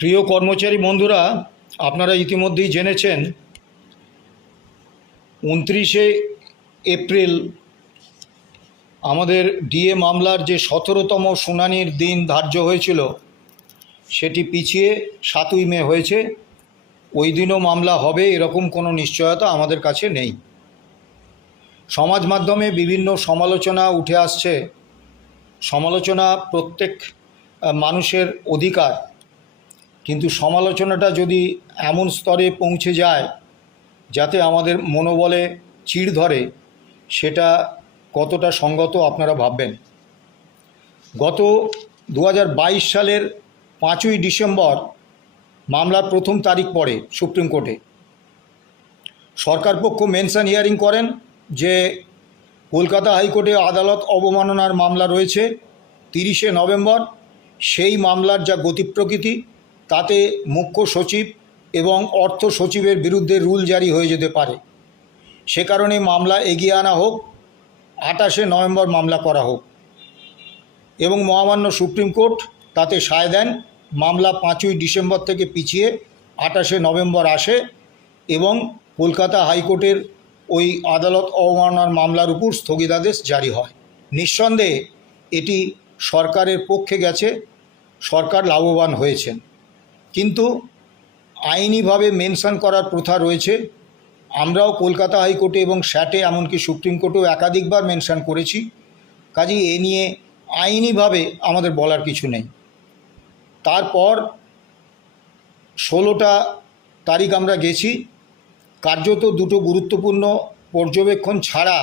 প্রিয় কর্মচারী বন্ধুরা, আপনারা ইতিমধ্যেই জেনেছেন 29শে এপ্রিল আমাদের ডিএ মামলার যে 17তম শুনানির দিন ধার্য হয়েছিল সেটি পিছিয়ে 7ই মে হয়েছে। ওই দিনও মামলা হবে এরকম কোনো নিশ্চয়তা আমাদের কাছে নেই। সমাজ মাধ্যমে বিভিন্ন সমালোচনা উঠে আসছে। সমালোচনা প্রত্যেক মানুষের অধিকার, কিন্তু সমালোচনাটা যদি এমন স্তরে পৌঁছে যায় যাতে আমাদের মনোবলে চিড় ধরে, সেটা কতটা সঙ্গত আপনারা ভাববেন। গত 2022 সালের 5ই ডিসেম্বর মামলার প্রথম তারিখ পড়ে সুপ্রিম কোর্টে। সরকার পক্ষ মেনশন হিয়ারিং করেন যে কলকাতা হাইকোর্টে আদালত অবমাননার মামলা রয়েছে 30শে নভেম্বর। সেই মামলার যা গতি প্রকৃতি, তাতে মুখ্য সচিব এবং অর্থ সচিবের বিরুদ্ধে রুল জারি হয়ে যেতে পারে। সে কারণে মামলা এগিয়ে আনা হোক, 28শে নভেম্বর মামলা করা হোক, এবং মহামান্য সুপ্রিম কোর্ট তাতে সায় দেন। মামলা 5ই ডিসেম্বর থেকে পিছিয়ে 28শে নভেম্বর আসে এবং কলকাতা হাইকোর্টের ওই আদালত অবমাননার মামলার উপর স্থগিতাদেশ জারি হয়। নিঃসন্দেহে এটি সরকারের পক্ষে গেছে, সরকার লাভবান হয়েছেন। কিন্তু আইনিভাবে মেনশন করার প্রথা রয়েছে। আমরাও কলকাতা হাইকোর্টে এবং স্যাটে, এমনকি সুপ্রিম কোর্টেও একাধিকবার মেনশন করেছি। কাজেই এ নিয়ে আইনিভাবে আমাদের বলার কিছু নেই। তারপর 16টা তারিখ আমরা গেছি। কার্যত দুটো গুরুত্বপূর্ণ পর্যবেক্ষণ ছাড়া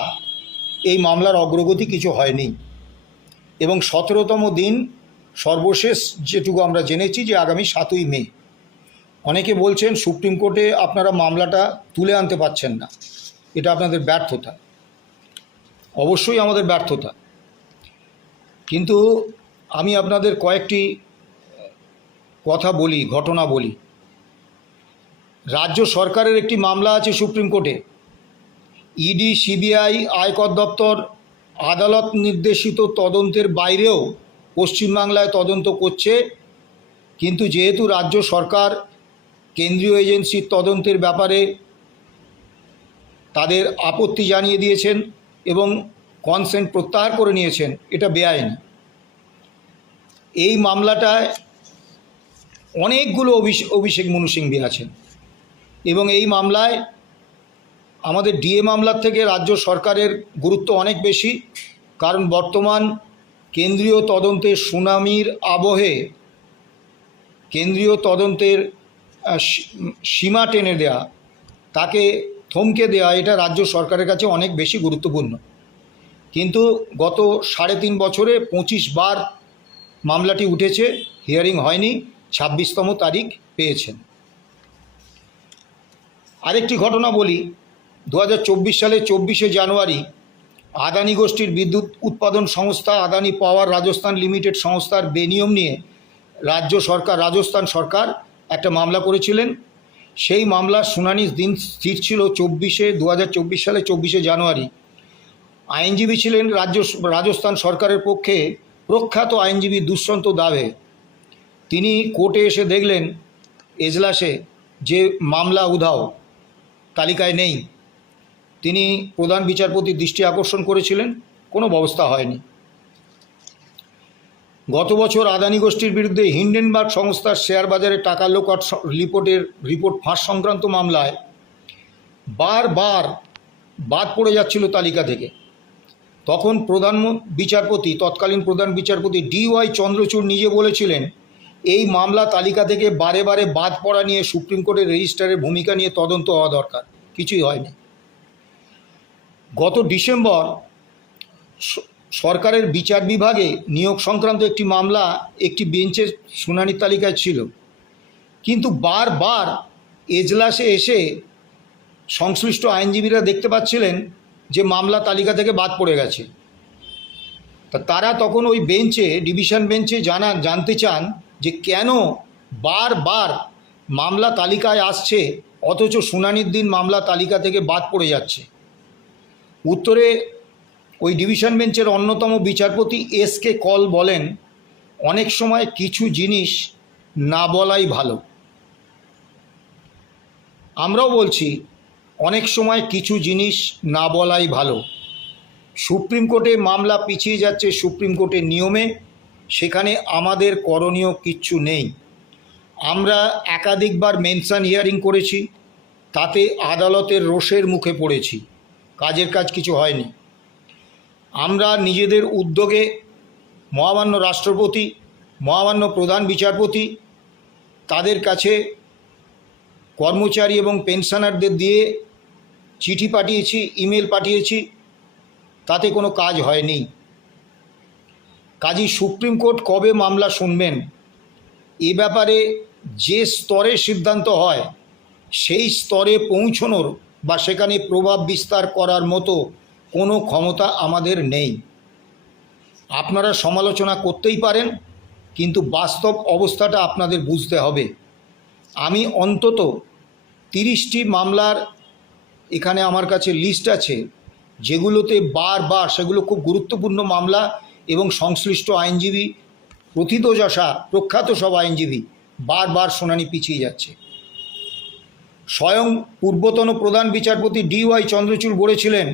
এই মামলার অগ্রগতি কিছু হয়নি, এবং 17তম দিন সর্বশেষ যেটুকু আমরা জেনেছি যে আগামী 7ই মে। অনেকে বলছেন সুপ্রিম কোর্টে আপনারা মামলাটা তুলে আনতে পারছেন না, এটা আপনাদের ব্যর্থতা। অবশ্যই আমাদের ব্যর্থতা, কিন্তু আমি আপনাদের কয়েকটি কথা বলি, ঘটনা বলি। রাজ্য সরকারের একটি মামলা আছে সুপ্রিম কোর্টে। ইডি, সিবিআই, আয়কর দপ্তর আদালত নির্দেশিত তদন্তের বাইরেও পশ্চিমবাংলায় তদন্ত করছে, কিন্তু যেহেতু রাজ্য সরকার কেন্দ্রীয় এজেন্সির তদন্তের ব্যাপারে তাদের আপত্তি জানিয়ে দিয়েছেন এবং কনসেন্ট প্রত্যাহার করে নিয়েছেন, এটা বেআইনি। এই মামলাটায় অনেকগুলো অভিষেক মনু সিংভি আছেন, এবং এই মামলায় আমাদের ডিএ মামলার থেকে রাজ্য সরকারের গুরুত্ব অনেক বেশি। কারণ বর্তমান কেন্দ্রীয় তদন্তের সুনামির আবহে কেন্দ্রীয় তদন্তের সীমা টেনে দেয়া, তাকে থমকে দেয়া, এটা রাজ্য সরকারের কাছে অনেক বেশি গুরুত্বপূর্ণ। কিন্তু গত 3.5 বছরে 25 বার মামলাটি উঠেছে, হিয়ারিং হয়নি, 26তম তারিখ পেয়েছেন। আরেকটি ঘটনা বলি। 2024 সালে 24শে জানুয়ারি আদানি গোষ্ঠীর বিদ্যুৎ উৎপাদন সংস্থা আদানি পাওয়ার রাজস্থান লিমিটেড সংস্থার বেনিয়ম নিয়ে রাজস্থান সরকার একটা মামলা করেছিলেন। সেই মামলার শুনানির দিন স্থির ছিল 2024 সালে 24শে জানুয়ারি। আইনজীবী ছিলেন রাজস্থান সরকারের পক্ষে প্রখ্যাত আইনজীবী দুষ্যন্ত দাভে। তিনি কোর্টে এসে দেখলেন এজলাসে যে মামলা উধাও, তালিকায় নেই। তিনি প্রধান বিচারপতির দৃষ্টি আকর্ষণ করেছিলেন, কোনো ব্যবস্থা হয়নি। গত বছর আদানি গোষ্ঠীর বিরুদ্ধে হিন্ডেনবার্গ সংস্থার শেয়ার বাজারে টাকা লোপাট রিপোর্ট ফাঁস সংক্রান্ত মামলায় বারবার বাদ পড়ে যাচ্ছিল তালিকা থেকে। তখন তৎকালীন প্রধান বিচারপতি DY চন্দ্রচূড় নিজে বলেছিলেন এই মামলা তালিকা থেকে বারে বারে বাদ পড়া নিয়ে সুপ্রিম কোর্টের রেজিস্ট্রারের ভূমিকা নিয়ে তদন্ত হওয়া দরকার। কিছুই হয়নি। গত ডিসেম্বর সরকারের বিচার বিভাগে নিয়োগ সংক্রান্ত একটি মামলা একটি বেঞ্চের শুনানির তালিকায় ছিল, কিন্তু বারবার এজলাসে এসে সংশ্লিষ্ট আইনজীবীরা দেখতে পাচ্ছিলেন যে মামলা তালিকা থেকে বাদ পড়ে গেছে। তারা তখন ওই বেঞ্চে, ডিভিশন বেঞ্চে জানতে চান যে কেন বারবার মামলা তালিকায় আসছে অথচ শুনানির দিন মামলা তালিকা থেকে বাদ পড়ে যাচ্ছে। উত্তরে ওই ডিভিশন বেঞ্চের অন্যতম বিচারপতি SK কল বলেন, অনেক সময় কিছু জিনিস না বলাই ভালো। আমরাও বলছি অনেক সময় কিছু জিনিস না বলাই ভালো। সুপ্রিম কোর্টে মামলা পিছিয়ে যাচ্ছে সুপ্রিম কোর্টের নিয়মে, সেখানে আমাদের করণীয় কিচ্ছু নেই। আমরা একাধিকবার মেনশন হিয়ারিং করেছি, তাতে আদালতের রোষের মুখে পড়েছি, কাজের কাজ কিছু হয়নি। আমরা নিজেদের উদ্যোগে মহামান্য রাষ্ট্রপতি, মহামান্য প্রধান বিচারপতি, তাদের কাছে কর্মচারী এবং পেনশনারদের দিয়ে চিঠি পাঠিয়েছি, ইমেল পাঠিয়েছি, তাতে কোনো কাজ হয়নি। কাজেই সুপ্রিম কোর্ট কবে মামলা শুনবেন এ ব্যাপারে যে স্তরে সিদ্ধান্ত হয় সেই স্তরে পৌঁছনোর বা সেখানে প্রভাব বিস্তার করার মতো কোনো ক্ষমতা আমাদের নেই। আপনারা সমালোচনা করতেই পারেন, কিন্তু বাস্তব অবস্থাটা আপনাদের বুঝতে হবে। আমি অন্তত 30টি মামলার এখানে আমার কাছে লিস্ট আছে, যেগুলোতে বারবার, সেগুলো খুব গুরুত্বপূর্ণ মামলা এবং সংশ্লিষ্ট আইনজীবী, প্রথিতযশা প্রখ্যাত সব আইনজীবী বারবার শুনানি পিছিয়ে যাচ্ছে। স্বয়ং পূর্বতন প্রধান বিচারপতি DY চন্দ্রচূড় বলেছিলেন,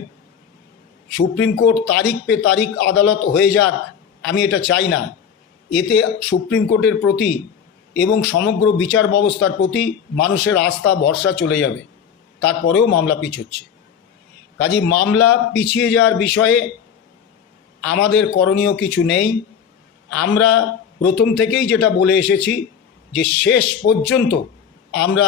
সুপ্রিম কোর্ট তারিখ পে তারিখ আদালত হয়ে যাক, আমি এটা চাই না। এতে সুপ্রিম কোর্টের প্রতি এবং সমগ্র বিচার ব্যবস্থার প্রতি মানুষের আস্থা ভরসা চলে যাবে। তারপরেও মামলা পিছোচ্ছে। কাজেই মামলা পিছিয়ে যাওয়ার বিষয়ে আমাদের করণীয় কিছু নেই। আমরা প্রথম থেকেই যেটা বলে এসেছি যে শেষ পর্যন্ত আমরা